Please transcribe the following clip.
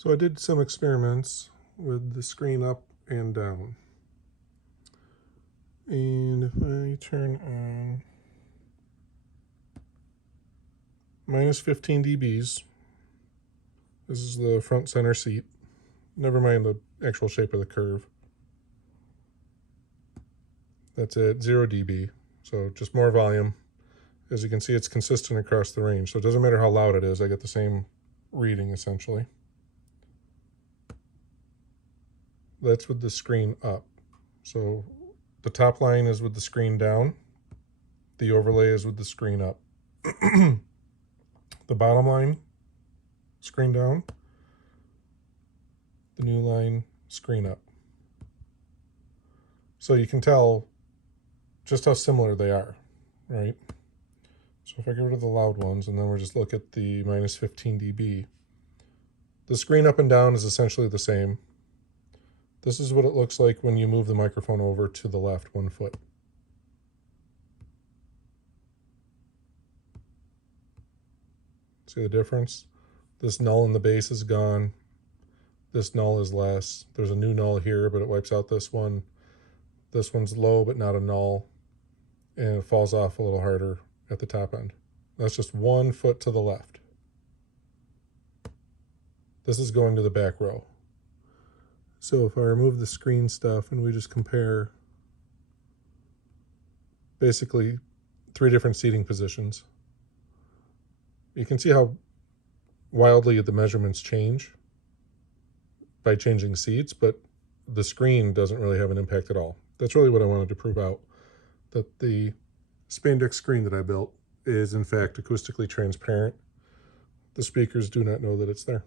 So I did some experiments with the screen up and down. And if I turn on minus 15 dBs, this is the front center seat. Never mind the actual shape of the curve. That's at 0 dB, so just more volume. As you can see, it's consistent across the range, so it doesn't matter how loud it is, I get the same reading essentially. That's with the screen up. So the top line is with the screen down. The overlay is with the screen up. The bottom line, screen down. The new line, screen up. So you can tell just how similar they are, right? So if I get rid of the loud ones and then we'll just look at the minus 15 dB, the screen up and down is essentially the same. This is what it looks like when you move the microphone over to the left 1 foot. See the difference? This null in the bass is gone. This null is less. There's a new null here, but it wipes out this one. This one's low, but not a null. And it falls off a little harder at the top end. That's just 1 foot to the left. This is going to the back row. So if I remove the screen stuff and we just compare basically 3 different seating positions, you can see how wildly the measurements change by changing seats, but the screen doesn't really have an impact at all. That's really what I wanted to prove out, that the spandex screen that I built is in fact acoustically transparent. The speakers do not know that it's there.